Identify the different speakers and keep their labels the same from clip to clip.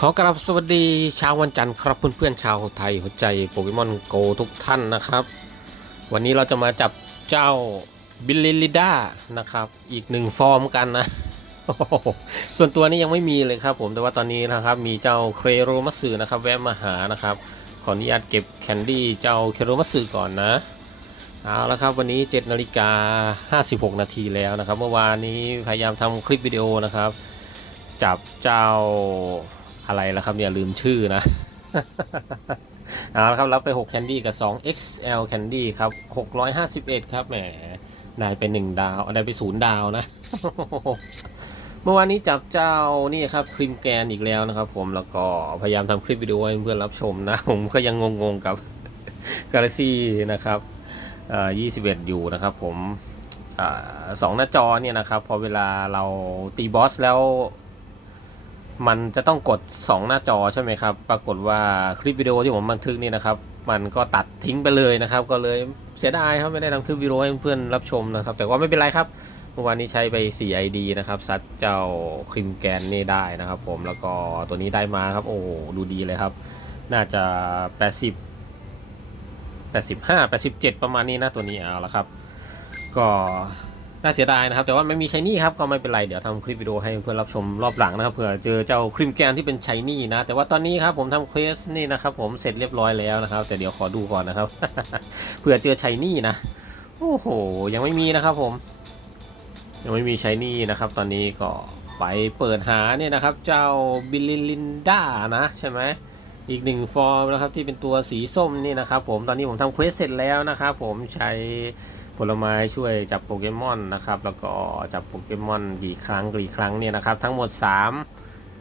Speaker 1: ขอกราบสวัสดีเช้าวันจันทร์ครับเพื่อนๆชาวไทยหัวใจโปเกมอนโกทุกท่านนะครับ วันนี้เราจะมาจับเจ้าบิลลิลิด้านะครับ อีกหนึ่งฟอร์มกันนะ ส่วนตัวนี้ยังไม่มีเลยครับผมแต่ว่าตอนนี้นะครับ มีเจ้าเครโรมัสึนะครับ แวะมาหานะครับ ขออนุญาตเก็บแคนดี้เจ้าเคโรมัสสึก่อนนะเอาละครับวันนี้7นาฬิกา56 นาทีแล้วนะครับ เมื่อวานนี้พยายามทำคลิปวิดีโอนะครับ จับเจ้า อะไรแล้วครับเนี่ยลืมชื่อนะเอาละครับรับไป6แคนดี้กับ 2 XL แคนดี้ครับ 651 ครับแหมได้ไป 1 ดาว ได้ไป 0 ดาวนะ เมื่อวานนี้จับเจ้านี่ครับครีมแกนอีกแล้วนะครับผมแล้วก็พยายามทำคลิปวิดีโอให้เพื่อนรับชมนะ ผมก็ยังงงๆกับ Galaxy นะครับอ่อ21 อยู่นะครับผมอสองหน้าจอเนี่ยนะครับ พอเวลาเราตีบอสแล้ว มันจะต้องกด 2 หน้าจอใช่ไหมครับ ปรากฏว่าคลิปวิดีโอที่ผมบันทึกนี่นะครับ มันก็ตัดทิ้งไปเลยนะครับ ก็เลยเสียดายครับไม่ได้ทำคลิปวิดีโอให้เพื่อนรับชมนะครับ แต่ว่าไม่เป็นไรครับเมื่อวานนี้ใช้ไป 4 ID นะครับ ซัดเจ้าครีมแกนนี่ได้นะครับ ผมแล้วก็ตัวนี้ได้มาครับ โอ้โหดูดีเลยครับ น่าจะ 80 85 87 ประมาณนี้นะตัวนี้เอาละครับ ก็ น่าเสียดายนะครับ แต่ว่าไม่มีชายนี่ครับก็ไม่เป็นไร เดี๋ยวทำคลิปวิดีโอให้เพื่อนรับชมรอบหลังนะครับเผื่อเจอเจ้าครีมแกนที่เป็นชายนี่นะ แต่ว่าตอนนี้ครับผมทำเควสนี่นะครับผมเสร็จเรียบร้อยแล้วนะครับ แต่เดี๋ยวขอดูก่อนนะครับเผื่อเจอชายนี่นะ โอ้โห ยังไม่มีนะครับผม ยังไม่มีชายนี่นะครับ ตอนนี้ก็ไปเปิดหาเนี่ยนะครับ เจ้าบิลลิลินดานะใช่ไหมอีกหนึ่งฟอร์มนะครับที่เป็นตัวสีส้มนี่นะครับผมตอนนี้ผมทำเควสเสร็จแล้วนะครับผมใช้ ผลไม้ช่วยจับโปเกมอนนะครับ แล้วก็จับโปเกมอนกี่ครั้งกี่ครั้งเนี่ยนะครับ ทั้งหมด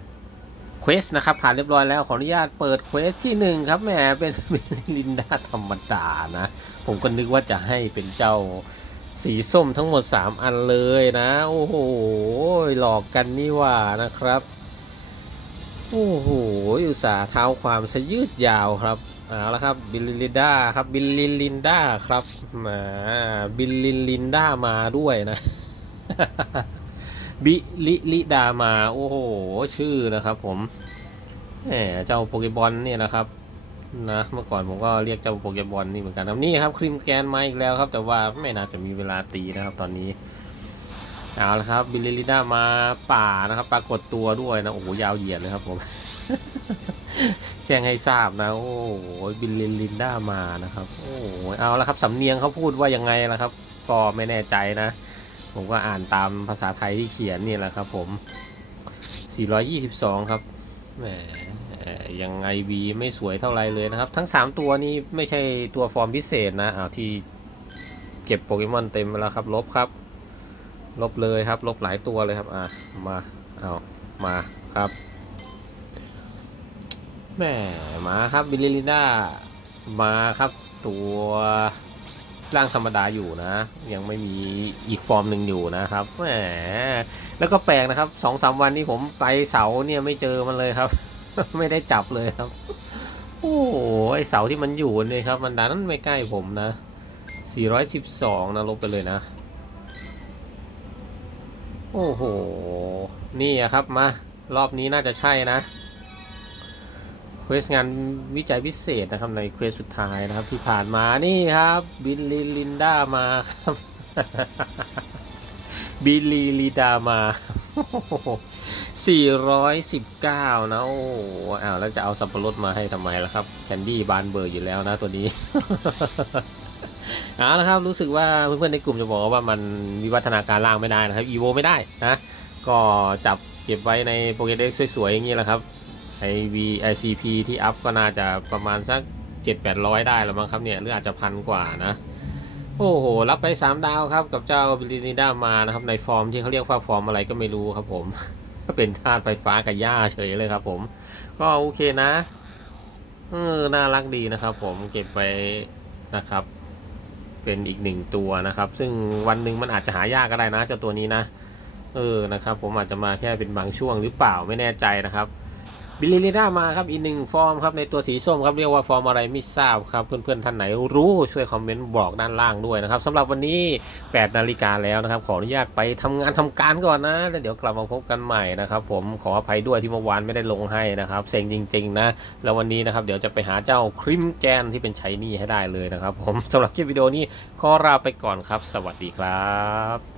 Speaker 1: 3เควสนะครับผ่านเรียบร้อยแล้วขออนุญาตเปิดเควสที่หนึ่งครับแหมเป็นบิลลินดาธรรมดานะ ผมก็นึกว่าจะให้เป็นเจ้าสีส้มทั้งหมด 3 อันเลยนะ โอ้โหหลอกกันนี่ว่านะครับ โอ้โห อุตสาห์เท้าความสยืดยาวครับเอาละครับบิลลินดาครับบิลลินลินดาครับมาบิลลินลินดามาด้วยนะ บิลิลิดามาโอ้โห ชื่อนะครับผมแหมเจ้าโปเกบอลเนี่ยนะครับนะเมื่อก่อนผมก็เรียกเจ้าโปเกมอนนี่เหมือนกันครับนี่ครับครีมแกนมาอีกแล้วครับ แต่ว่าไม่น่าจะมีเวลาตีนะครับตอนนี้ เอาละครับบิลลิลิด้ามาป่านะครับ ปรากฏตัวด้วยนะ โอ้โห ยาวเหยียดเลยครับผม แจ้งให้ทราบนะ โอ้โหบิลลิลินด้ามานะครับ โอ้โหเอาละครับสำเนียงเขาพูดว่ายังไงล่ะครับ ก็ไม่แน่ใจนะ ผมก็อ่านตามภาษาไทยที่เขียนนี่แหละครับผม 422 ครับแหมยังไอวีไม่สวยเท่าไรเลยนะครับ ทั้ง 3 ตัวนี้ไม่ใช่ตัวฟอร์มพิเศษนะอ้าวที่เก็บโปเกมอนเต็มแล้วครับ ลบครับ ลบเลยครับ ลบหลายตัวเลยครับ อะ มา เอา มาครับแหม่มาครับบิลลิลินดามาครับ ตัวร่างธรรมดาอยู่นะ ยังไม่มีอีกฟอร์มหนึ่งอยู่นะครับแหมแล้วก็แปลกนะครับสองสามวันนี้ผมไปเสาเนี่ยไม่เจอมันเลยครับ ไม่ได้จับเลยครับ โอ้โหไอเสาที่มันอยู่เนี่ยครับ มันดันไม่ใกล้ผมนะ 412 นะลบไปเลยนะ โอ้โห นี่อะครับมารอบนี้น่าจะใช่นะเควสงานวิจัยพิเศษนะครับในเควสสุดท้ายนะครับที่ผ่านมานี่ครับ บิลลิลินดามาครับ บิลลีลิดามา419 นะ โอ้อ้าวแล้วจะเอาสับปะรดมาให้ทำไมล่ะครับ แคนดี้บานเบอร์อยู่แล้วนะตัวนี้ เอาละครับรู้สึกว่าเพื่อนๆในกลุ่มจะบอกว่ามันวิวัฒนาการล่างไม่ได้นะครับอีโวไม่ได้นะก็จับเก็บไว้ในโปรเกเด็กสวยๆ อย่างนี้แหละครับไอวีไอซีพีที่อัพก็น่าจะประมาณสัก 7-800 ได้แล้วมั้งครับเนี่ยหรืออาจจะพันกว่านะ โอ้โห รับไป 3 ดาวครับ กับเจ้าบิลินิด้ามานะครับ ในฟอร์มที่เขาเรียกว่าฟอร์มอะไรก็ไม่รู้ครับผมเป็นธาตุไฟฟ้ากับหญ้าเฉยเลยครับผม ก็โอเคนะเออน่ารักดีนะครับผมเก็บไปนะครับ เป็นอีกหนึ่งตัวนะครับ ซึ่งวันหนึ่งมันอาจจะหายากก็ได้นะเจ้าตัวนี้นะ เออนะครับ ผมอาจจะมาแค่เป็นบางช่วงหรือเปล่าไม่แน่ใจนะครับ บิลลิลิด้ามาครับอีกหนึ่งฟอร์มครับในตัวสีส้มครับเรียกว่าฟอร์มอะไรไม่ทราบครับเพื่อนๆท่านไหนรู้ช่วยคอมเมนต์บอกด้านล่างด้วยนะครับสำหรับวันนี้ 8 นาฬิกาแล้วนะครับ ขออนุญาตไปทำงานทำการก่อนนะแล้วเดี๋ยวกลับมาพบกันใหม่นะครับ ผมขออภัยด้วยที่เมื่อวานไม่ได้ลงให้นะครับเซ็งจริง ๆ นะ แล้ววันนี้นะครับเดี๋ยวจะไปหาเจ้าคริมแกนที่เป็นไชนี่ให้ได้เลยนะครับ ผมสำหรับคลิปวิดีโอนี้ขอลาไปก่อนครับ สวัสดีครับ